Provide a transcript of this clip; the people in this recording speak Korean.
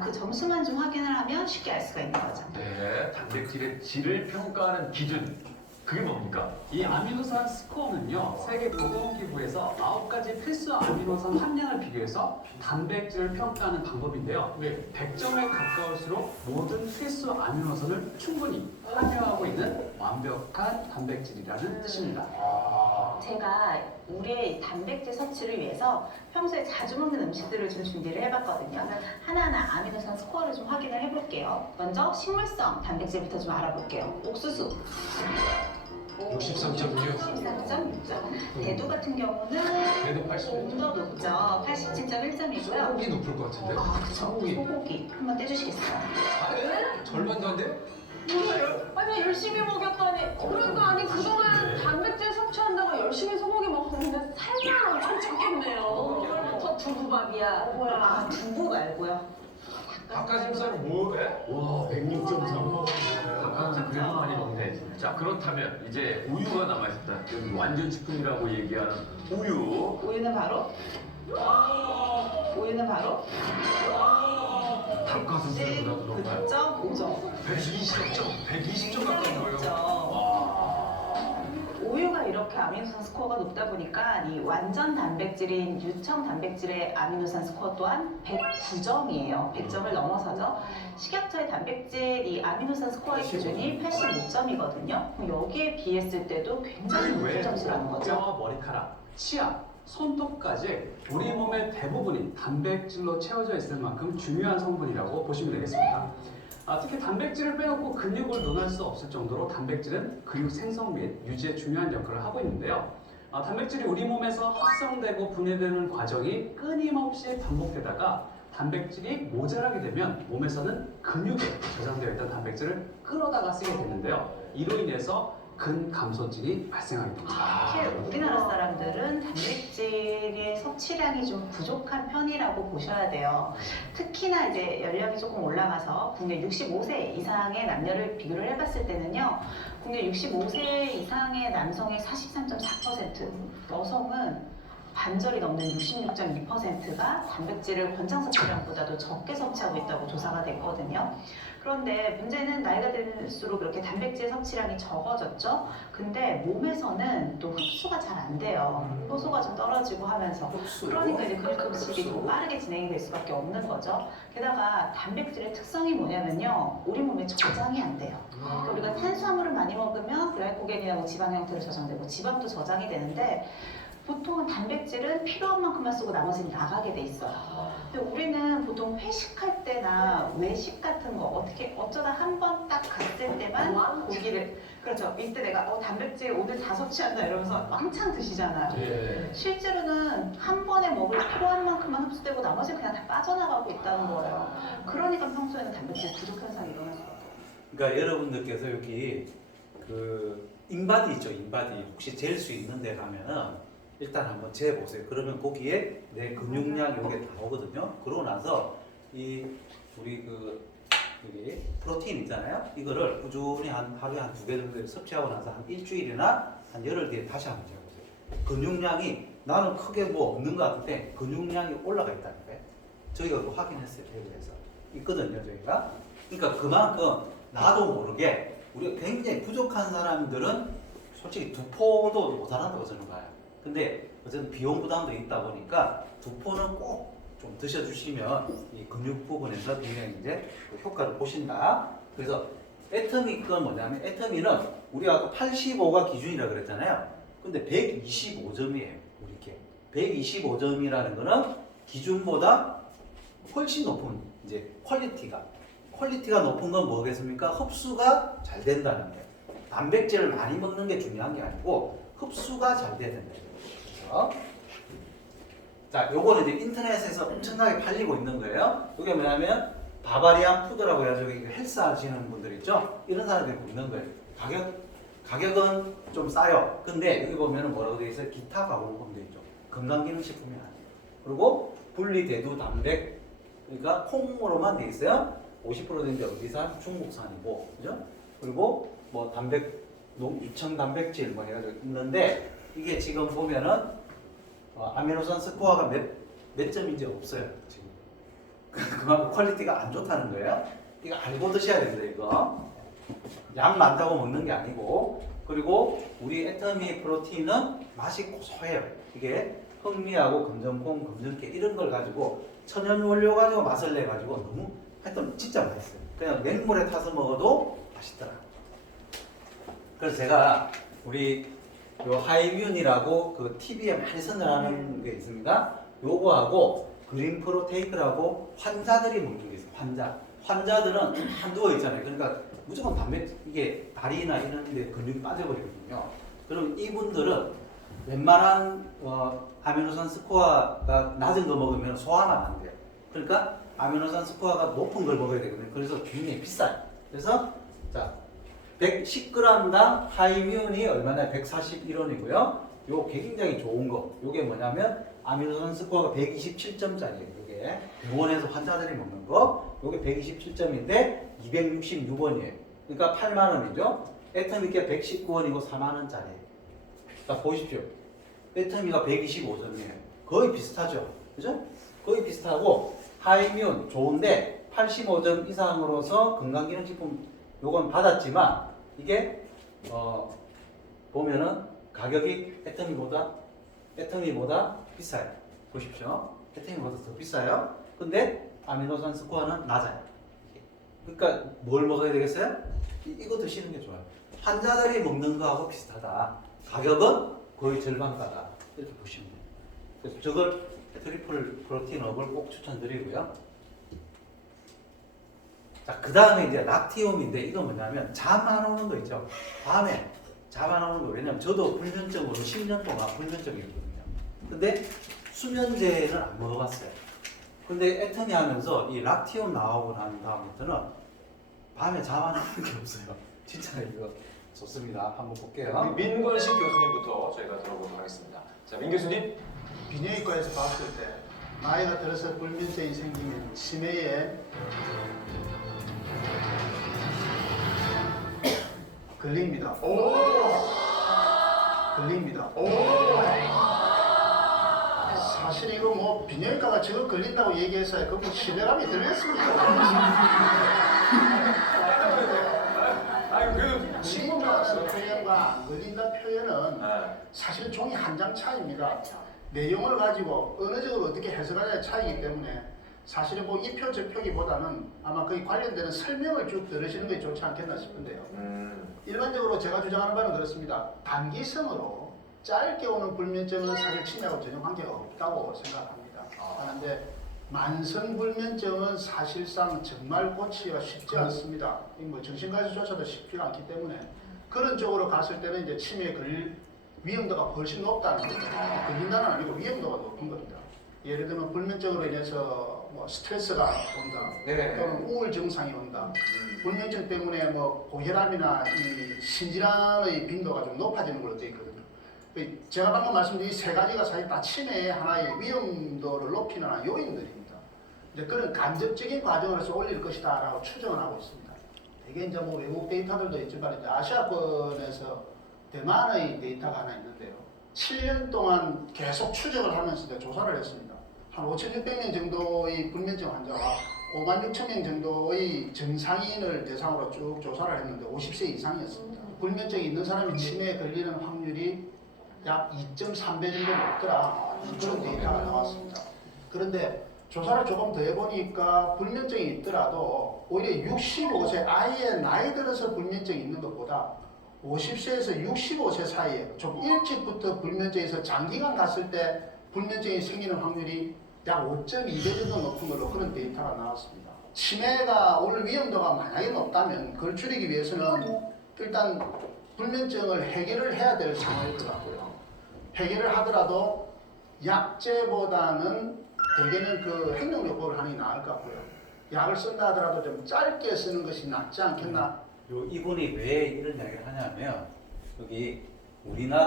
그 점수만 좀 확인을 하면 쉽게 알 수가 있는 거죠. 네, 단백질의 질을 평가하는 기준. 그게 뭡니까? 이 아미노산 스코어는요, 세계 보건기구에서 9가지 필수 아미노산 함량을 비교해서 단백질을 평가하는 방법인데요. 100점에 가까울수록 모든 필수 아미노산을 충분히 함유하고 있는 완벽한 단백질이라는 뜻입니다. 제가 우리의 단백질 섭취를 위해서 평소에 자주 먹는 음식들을 좀 준비를 해봤거든요. 하나하나 아미노산 스코어를 좀 확인을 해볼게요. 먼저 식물성 단백질부터 좀 알아볼게요. 옥수수 63.6. 13.6점. 대두 같은 경우는 그래도 80. 좀 더 높죠. 87.1점이고요. 소고기 높을 것 같은데? 그쵸. 소고기. 소고기 한번 떼주시겠어요? 절반도 안 돼? 아니 열심히 먹였더니 그러니까 아니 그동안 단백질 섭취한다고 열심히 소고기 먹었는데 살만 엄청 쪘겠네요. 저 두부밥이야. 아, 두부 말고요. 닭가슴살은 뭐해? 와, 106.3. 닭가슴살 그래도 많이 먹네. 자, 그렇다면 이제 우유가 남아있습니다. 여기 완전 식품이라고 얘기하는 우유. 우유는 바로 닭가슴살보다 더 높아요. 9.5점. 120점 가까운 거예요. 우유가 이렇게 아미노산 스코어가 높다 보니까 이 완전 단백질인 유청 단백질의 아미노산 스코어 또한 109점이에요. 100점을 넘어서죠. 식약처의 단백질 이 아미노산 스코어의 기준이 85점이거든요. 여기에 비했을 때도 굉장히 높은 점수라는 거죠. 뼈, 머리카락, 치아, 손톱까지 우리 몸의 대부분이 단백질로 채워져 있을 만큼 중요한 성분이라고 보시면 되겠습니다. 특히 단백질을 빼놓고 근육을 논할 수 없을 정도로 단백질은 근육 생성 및 유지에 중요한 역할을 하고 있는데요. 단백질이 우리 몸에서 합성되고 분해되는 과정이 끊임없이 반복되다가 단백질이 모자라게 되면 몸에서는 근육에 저장되어 있던 단백질을 끌어다가 쓰게 되는데요. 이로 인해서 근감소증이 발생하게 됩니다. 사실 우리나라 사람들은 단백질의 섭취량이 좀 부족한 편이라고 보셔야 돼요. 특히나 이제 연령이 조금 올라가서 국내 65세 이상의 남녀를 비교를 해봤을 때는요. 국내 65세 이상의 남성의 43.4%, 여성은 반절이 넘는 66.2%가 단백질을 권장 섭취량보다도 적게 섭취하고 있다고 조사가 됐거든요. 그런데 문제는 나이가 들수록 그렇게 단백질 섭취량이 적어졌죠. 근데 몸에서는 또 흡수가 잘 안 돼요. 효소가 좀 떨어지고 하면서. 그러니까 이제 근육 흡수가 더 빠르게 진행이 될 수밖에 없는 거죠. 게다가 단백질의 특성이 뭐냐면요. 우리 몸에 저장이 안 돼요. 그러니까 우리가 탄수화물을 많이 먹으면 글라이코겐이나 뭐 지방 형태로 저장되고 지방도 저장이 되는데 보통은 단백질은 필요한 만큼만 쓰고 나머지는 나가게 돼 있어요. 근데 우리는 보통 회식할 때나 외식 같은 거 어떻게 어쩌다 한 번 딱 갔을 때만 고기를 그렇죠. 이때 내가 단백질 오늘 다 섭취한다 이러면서 왕창 드시잖아요. 예. 실제로는 한 번에 먹을 필요한 만큼만 흡수되고 나머지는 그냥 다 빠져나가고 있다는 거예요. 그러니까 평소에는 단백질 부족 현상이 일어날 수가 있어요. 그러니까 여러분들께서 여기 그 인바디 있죠, 인바디 혹시 잴 수 있는 데 가면은 일단 한번 재보세요. 그러면 거기에 내 근육량 이게 다 오거든요. 그러고 나서 이 우리 그 여기 프로테인 있잖아요. 이거를 꾸준히 한 하루에 한 2개 정도 섭취하고 나서 한 일주일이나 한 열흘 뒤에 다시 한번 재보세요. 근육량이 나는 크게 뭐 없는 것 같은데 근육량이 올라가 있다는 거예요. 저희가 그거 확인했어요. 대구에서 있거든요, 저희가. 그러니까 그만큼 나도 모르게 우리가 굉장히 부족한 사람들은 솔직히 두포도 모자란다고 저는 봐요. 근데 어쨌든 비용 부담도 있다 보니까 두포는 꼭 좀 드셔주시면 이 근육 부분에서 굉장히 이제 그 효과를 보신다. 그래서 애터미건 뭐냐면 애터미는 우리가 아까 85가 기준이라 그랬잖아요. 근데 125점이에요. 우리 게 125점이라는 거는 기준보다 훨씬 높은 이제 퀄리티가 높은 건 뭐겠습니까? 흡수가 잘 된다는 거예요. 단백질을 많이 먹는 게 중요한 게 아니고 흡수가 잘 돼야 된다. 그래서 자, 요거는 이제 인터넷에서 엄청나게 팔리고 있는 거예요. 이게 뭐냐면 바바리안 푸드라고 해서 여기 헬스 하시는 분들 있죠? 이런 사람들이 먹는 거예요. 가격은 좀 싸요. 근데 여기 보면은 뭐라고 되어 있어요? 기타 가공품 되어 있죠. 건강기능식품이 아니에요. 그리고 분리대두 단백, 그러니까 콩으로만 되어 있어요. 50%인데 어디산? 중국산이고, 그죠? 그리고 뭐 유청 단백질 뭐 해가지고 있는데 이게 지금 보면은 아미노산 스코어가 몇 점인지 없어요. 지금 그만큼 퀄리티가 안 좋다는 거예요. 이거 알고 드셔야 됩니다. 이거 양 많다고 먹는 게 아니고, 그리고 우리 애터미 프로틴은 맛이 고소해요. 이게 흑미하고 금정콩, 금정깨 이런 걸 가지고 천연 원료 가지고 맛을 내 가지고 너무 하여튼 진짜 맛있어요. 그냥 맹물에 타서 먹어도 맛있더라. 그래서 제가 우리 요 하이뮤이라고 그 TV에 많이 선전하는 게 있습니다. 요거하고 그린 프로테이크라고 환자들이 먹는 게 있어요. 환자들은 한 누워 있잖아요. 그러니까 무조건 이게 다리나 이런 데 근육이 빠져버리거든요. 그럼 이분들은 웬만한 아미노산 스코어가 낮은 거 먹으면 소화가 안 돼요. 그러니까 아미노산 스코어가 높은 걸 먹어야 되거든요. 그래서 굉장히 비싸요. 그래서 자 10g당 하이뮤이 얼마나 141원이고요. 요 굉장히 좋은 거. 요게 뭐냐면 아미노산 스코어가 127점짜리예요. 요게 병원에서 환자들이 먹는 거. 요게 127점인데 266원이에요. 그러니까 8만 원이죠. 애터미가 119원이고 4만 원짜리예요. 자 보십시오. 애터미가 125점이에요. 거의 비슷하죠. 그죠? 거의 비슷하고 하이뮤 좋은데 85점 이상으로서 건강기능식품 요건 받았지만 이게 보면은 가격이 애터미보다 비싸요. 보십시오. 애터미보다 더 비싸요. 근데 아미노산 스코어는 낮아요. 그러니까 뭘 먹어야 되겠어요? 이거 드시는 게 좋아요. 환자들이 먹는 거하고 비슷하다. 가격은 거의 절반가다. 이렇게 보시면 돼요. 그래서 저걸 트리플 프로틴업을 꼭 추천드리고요. 자, 그 다음에 이제 락티움인데 이거 뭐냐면 잠 안 오는 거 있죠. 밤에 잠 안 오는 거. 왜냐면 저도 불면증으로 10년 동안 불면증이었거든요. 근데 수면제는 안 먹어봤어요. 근데 애터미 하면서 이 락티움 나오고 난 다음부터는 밤에 잠 안 오는 게 없어요. 진짜 이거 좋습니다. 한번 볼게요. 민권식 교수님부터 저희가 들어보도록 하겠습니다. 자, 민 교수님. 비뇨기과에서 봤을 때 나이가 들어서 불면증이 생기면 치매에 걸립니다. 걸립니다. 사실 이거 뭐 비뇨기과가 저거 걸린다고 얘기해서 그뭐 신뢰감이 들겠습니까? 아니 그래도 친구 나왔어요. 표현과 안 걸린다 표현은 사실 종이 한 장 차이입니다. 내용을 가지고 언어적으로 어떻게 해석하냐의 차이이기 때문에 사실은 뭐 이표 저표기보다는 아마 거의 관련되는 설명을 쭉 들으시는 게 좋지 않겠나 싶은데요. 일반적으로 제가 주장하는 바는 그렇습니다. 단기성으로 짧게 오는 불면증은 사실 치매하고 전혀 관계가 없다고 생각합니다. 그런데 만성불면증은 사실상 정말 고치기가 쉽지 않습니다. 뭐 정신과에서조차도 쉽지가 않기 때문에 그런 쪽으로 갔을 때는 이제 치매에 걸릴 위험도가 훨씬 높다는 거죠. 걸린다는 아니고 위험도가 높은 겁니다. 예를 들면 불면증으로 인해서 뭐 스트레스가 온다, 또는 우울 증상이 온다. 불면증 때문에 뭐 고혈압이나 이 신질환의 빈도가 좀 높아지는 걸로 되어 있거든요. 제가 방금 말씀드린 이 세 가지가 사실 다 치매의 하나의 위험도를 높이는 요인들입니다. 이제 그런 간접적인 과정으로서 올릴 것이다라고 추정을 하고 있습니다. 이게 이제 뭐 외국 데이터들도 있지만 이제 아시아권에서 대만의 데이터가 하나 있는데요. 7년 동안 계속 추적을 하면서 조사를 했습니다. 한 5,600명 정도의 불면증 환자와 56,000명 정도의 정상인을 대상으로 쭉 조사를 했는데 50세 이상이었습니다. 불면증이 있는 사람이 치매에 걸리는 확률이 약 2.3배 정도 높더라. 그런 데이터가 나왔습니다. 그런데 조사를 조금 더 해보니까 불면증이 있더라도 오히려 65세 아예 나이 들어서 불면증이 있는 것보다 50세에서 65세 사이에 좀 일찍부터 불면증에서 장기간 갔을 때 불면증이 생기는 확률이 약 5.2배 정도 높은 걸로 그런 데이터가 나왔습니다. 치매가 올 위험도가 만약에 높다면 그걸 줄이기 위해서는 일단 불면증을 해결을 해야 될 상황일 것 같고요. 해결을 하더라도 약제보다는 대개는 그 행동요법을 하는 게 나을 것 같고요. 약을 쓴다 하더라도 좀 짧게 쓰는 것이 낫지 않겠나. 이분이 왜 이런 이야기를 하냐면 여기 우리나라